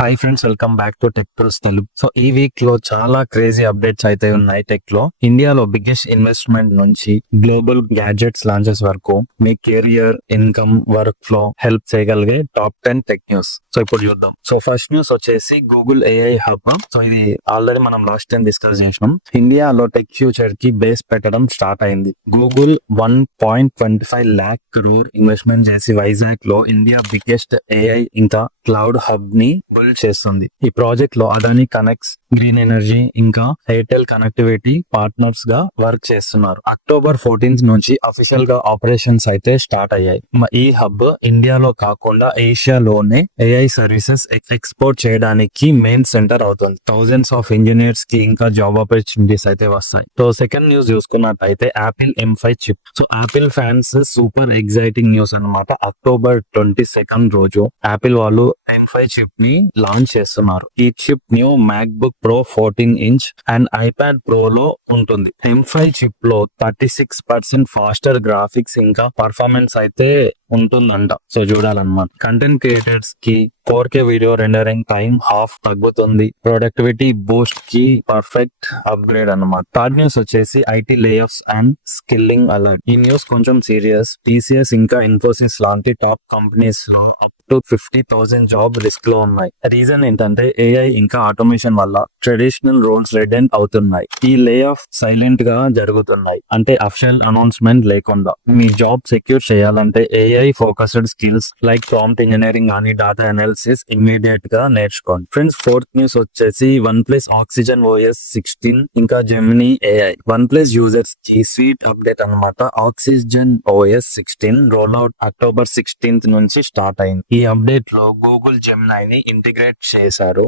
Hi friends, welcome back to tech tools Telugu. So ఈ week లో చాలా క్రేజీ అప్డేట్స్ అయితే ఉన్నాయి టెక్ లో. ఇండియాలో బిగ్గెస్ట్ ఇన్వెస్ట్మెంట్ నుంచి గ్లోబల్ గ్యాడ్జెట్స్ లాంచెస్ వరకు మీ career, income, work flow help చేయగలిగే టాప్ 10 టెక్ న్యూస్. సో ఇప్పుడు చూద్దాం. సో ఫస్ట్ న్యూస్ వచ్చేసి గూగుల్ ఏఐ హబ్. సో ఇది ఆల్రెడీ మనం లాస్ట్ టైం డిస్కస్ చేసినాం. ఇండియాలో టెక్ ఫ్యూచర్ కి బేస్ పెట్టడం స్టార్ట్ అయింది. గూగుల్ 1.25 lakh crore ఇన్వెస్ట్మెంట్ చేసి వైజాగ్ లో ఇండియా బిగ్గెస్ట్ ఏఐ ఇంకా క్లౌడ్ హబ్ ని బిల్డ్ చేస్తుంది. ఈ ప్రాజెక్ట్ లో అదాని కనెక్ట్స్, గ్రీన్ ఎనర్జీ ఇంకా ఎయిర్టెల్ కనెక్టివిటీ పార్ట్నర్స్ గా వర్క్ చేస్తున్నారు. అక్టోబర్ 14 నుంచి అఫీషియల్ గా ఆపరేషన్స్ అయితే స్టార్ట్ అయ్యాయి. ఈ హబ్ ఇండియాలో కాకుండా ఏషియాలోనే ఏఐ సర్వీసెస్ ఎక్స్పోర్ట్ చేయడానికి మెయిన్ సెంటర్ అవుతుంది. థౌజండ్స్ ఆఫ్ ఇంజనీర్స్ కి ఇంకా జాబ్ ఆపర్చునిటీస్ అయితే వస్తాయి. సో సెకండ్ న్యూస్ చూసుకున్నట్టయితే Apple M5 chip. So Apple fans super exciting news అన్నమాట. అక్టోబర్ 22 రోజు యాపిల్ వాళ్ళు M5 చిప్ ని లాంచ్ చేస్తున్నారు. ఈ chip new MacBook Pro 14 inch and iPad Pro లో ఉంటుంది. M5 చిప్ లో 36% ఫాస్టర్ గ్రాఫిక్స్ ఇంకా పర్ఫార్మెన్స్ అయితే ఉంటుందంట. సో చూడాలన్నమాట. కంటెంట్ క్రియేటర్స్ కి 4K video rendering time half తగ్గుతుంది. ప్రొడక్టివిటీ బూస్ట్ కి పర్ఫెక్ట్ అప్గ్రేడ్ అన్నమాట. థర్డ్ న్యూస్ వచ్చేసి IT layoffs and skilling alert. ఈ న్యూస్ కొంచెం సీరియస్. TCS ఇంకా ఇన్ఫోసిస్ లాంటి టాప్ కంపెనీస్ లో 50,000 జాబ్ రిస్క్ లో ఉన్నాయి. రీజన్ ఏంటంటే ఏఐ ఇంకా ఆటోమేషన్ వల్ల ట్రెడిషనల్ రోల్స్ రెడెంట్ అవుతున్నాయి. ఈ లే ఆఫ్ సైలెంట్ గా జరుగుతున్నాయి, అంటే అఫిషియల్ అనౌన్స్మెంట్ లేకుండా. మీ జాబ్ సెక్యూర్ చేయాలంటే AI focused skills like prompt engineering కానీ డేటా అనాలిసిస్ ఇమ్మీడియట్ గా నేర్చుకోండి. ఫ్రెండ్స్, ఫోర్త్ న్యూస్ వచ్చేసి OnePlus ఆక్సిజన్ OS 16 ఇంకా జెమినీ AI. OnePlus యూజర్స్ కి స్వీట్ అప్డేట్ అన్నమాట. Oxygen OS 16 roll out October 16 నుంచి స్టార్ట్ అయింది. ఈ అప్డేట్ లో గూగుల్ జెమినైని ఇంటిగ్రేట్ చేశారు.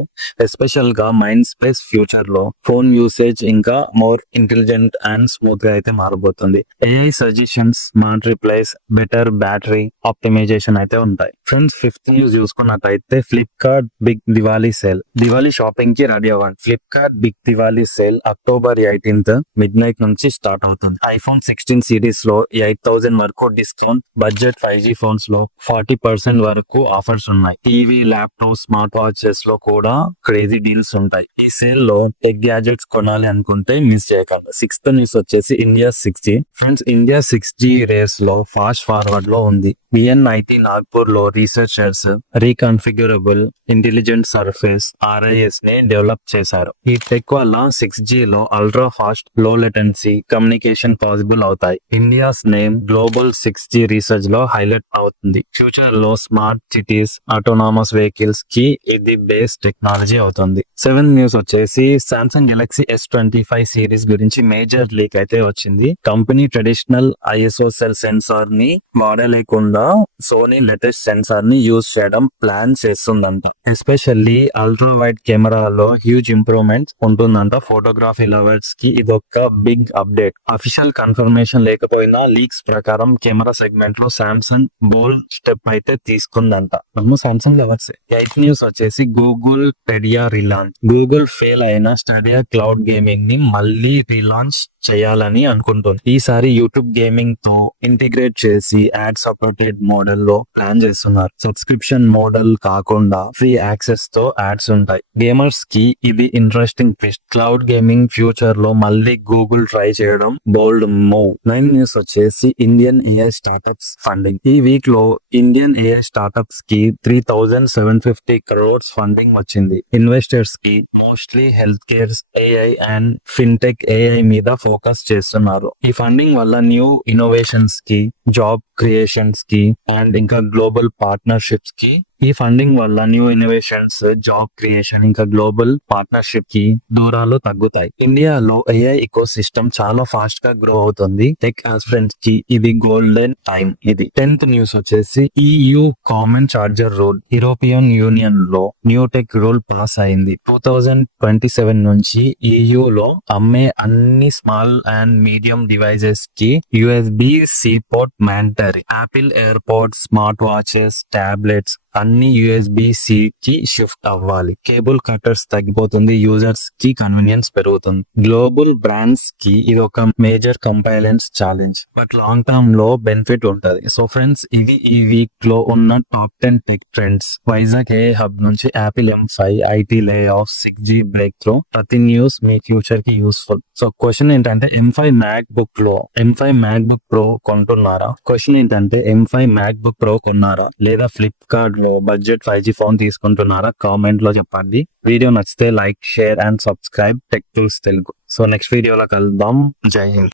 ఎస్పెషల్ గా మైండ్ స్పేస్ ఫ్యూచర్ లో ఫోన్ యూసేజ్ ఇంకా మోర్ ఇంటెలిజెంట్ అండ్ స్మూత్ గా అయితే మారబోతుంది. AI suggestions, smart replies, better battery optimization అయితే ఉంటాయి. ఫ్రెండ్స్, ఫిఫ్త్ న్యూస్ చూసుకున్నట్టయితే Flipkart big Diwali sale. Diwali shopping కి రెడీ అవ్వండి. Flipkart big Diwali sale October 18 midnight నుంచి స్టార్ట్ అవుతుంది. iPhone 16 సిరీస్ లో 8,000 వరకు డిస్కౌంట్. బడ్జెట్ 5G ఫోన్స్ లో 40% వరకు ఆఫర్స్ ఉన్నాయి. టీవీ, ల్యాప్టాప్, స్మార్ట్ వాచెస్ లో కూడా క్రేజీ డీల్స్ ఉంటాయి. ఈ సేల్ లో టెక్ గ్యాజెట్స్ కొనాలి అనుకుంటే మిస్ చేయకండి. సిక్స్త్ న్యూస్ వచ్చేసి India 6G. Friends, India 6G race లో ఫాస్ట్ ఫార్వర్డ్ లో ఉంది. BNIT నాగ్పూర్ లో researchers reconfigurable intelligent surface RIS ని డెవలప్ చేశారు. ఈ టెక్ వల్ల 6G లో ultra fast, low latency communication possible అవుతాయి. India's name global 6G research లో హైలైట్ అవుతుంది. ఫ్యూచర్ లో స్మార్ట్ సిటీస్, ఆటోనామస్ వెహికల్స్ కి ఇది బేస్ టెక్నాలజీ అవుతుంది. సెవెన్ న్యూస్ వచ్చేసి సామ్సంగ్ గెలాక్సీ S25 సిరీస్ గురించి మేజర్ లీక్ అయితే వచ్చింది. Company traditional ISO cell sensor ని వాడలేకుండా సోనీ లేటెస్ట్ సెన్సార్ ని యూజ్ చేయడం ప్లాన్ చేస్తుందంట. ఎస్పెషల్లీ అల్ట్రా వైడ్ కెమెరాలో హ్యూజ్ ఇంప్రూవ్మెంట్ ఉంటుందంట. ఫోటోగ్రఫీ లవర్స్ కి ఇదొక బిగ్ అప్డేట్. అఫీషియల్ కన్ఫర్మేషన్ లేకపోయినా లీక్స్ ప్రకారం కెమెరా సెగ్మెంట్ లో సామ్సంగ్ బోల్డ్ స్టెప్ అయితే తీసుకుందంట. మనము సామ్సంగ్ లవర్స్. ఎయిత్ న్యూస్ వచ్చేసి Google Stadia relaunch. Google fail అయిన స్టేడియా క్లౌడ్ గేమింగ్ ని మళ్ళీ రిలాంచ్ చేయాలని అనుకుంటుంది. ఈసారి యూట్యూబ్ గేమింగ్ తో ఇంటిగ్రేట్ చేసి యాడ్ సపోర్టెడ్ మోడల్ లో ప్లాన్ చేస్తున్నారు. సబ్స్క్రిప్షన్ మోడల్ కాకుండా ఫ్రీ యాక్సెస్ తో యాడ్స్ ఉంటాయి. గేమర్స్ కి ఇది interesting twist. Cloud gaming future లో మళ్ళీ గూగుల్ ట్రై చేయడం బోల్డ్ మూవ్. నైన్ న్యూస్ వచ్చేసి ఇండియన్ AI స్టార్టప్స్ ఫండింగ్. ఈ వీక్ లో ఇండియన్ AI స్టార్టప్స్ కి 3,750 crores ఫండింగ్ వచ్చింది. ఇన్వెస్టర్స్ కి mostly health care, AI and fintech AI మీద ఫోకస్ చేస్తున్నారు. ఈ ఫండింగ్ వల్ల న్యూ ఇన్నోవేషన్స్ కి, జాబ్ క్రియేషన్స్ కి అండ్ ఇంకా గ్లోబల్ పార్ట్నర్షిప్స్ కి ఈ ఫండింగ్ వల్ల న్యూ ఇన్నోవేషన్స్, జాబ్ క్రియేషన్ ఇంకా గ్లోబల్ పార్ట్నర్షిప్ కి దూరాలు తగ్గుతాయి. ఇండియాలో AI ఇకో సిస్టమ్ చాలా ఫాస్ట్ గా గ్రో అవుతుంది. టెక్ ఆస్పిరెంట్స్ కి ఇది గోల్డెన్ టైం. ఇది 10th న్యూస్ వచ్చేసి EU common charger rule. European union లో న్యూ టెక్ రూల్ పాస్ అయింది. 2027 నుంచి EU లో అమ్మే అన్ని స్మాల్ అండ్ మీడియం డివైజెస్ కి USB-C port mandatory. Apple airports, smart watches, tablets, అన్ని USB-C కి షిఫ్ట్ అవ్వాలి. కేబుల్ కటర్స్ తగ్గిపోతుంది, యూజర్స్ కి కన్వీనియన్స్ పెరుగుతుంది. గ్లోబల్ బ్రాండ్స్ కి ఇది ఒక major compliance challenge, but long term లో బెనిఫిట్ ఉంటది. సో ఫ్రెండ్స్, ఇది ఈ వీక్ లో ఉన్న top 10 tech trends. Vizag A hub నుంచి Apple M5 IT layoff 6G breakthrough, ప్రతి న్యూస్ మీ ఫ్యూచర్ కి యూస్ఫుల్. సో క్వశ్చన్ ఏంటంటే M5 MacBook Pro కొంటున్నారా? క్వశ్చన్ ఏంటంటే M5 MacBook Pro కొన్నారా, లేదా ఫ్లిప్కార్ట్ లో బడ్జెట్ 5G ఫోన్ తీసుకుంటున్నారా? కామెంట్ లో చెప్పండి. వీడియో నచ్చితే like, share and subscribe tech tools Telugu. So next వీడియోలో కలుద్దాం. జై హింద్.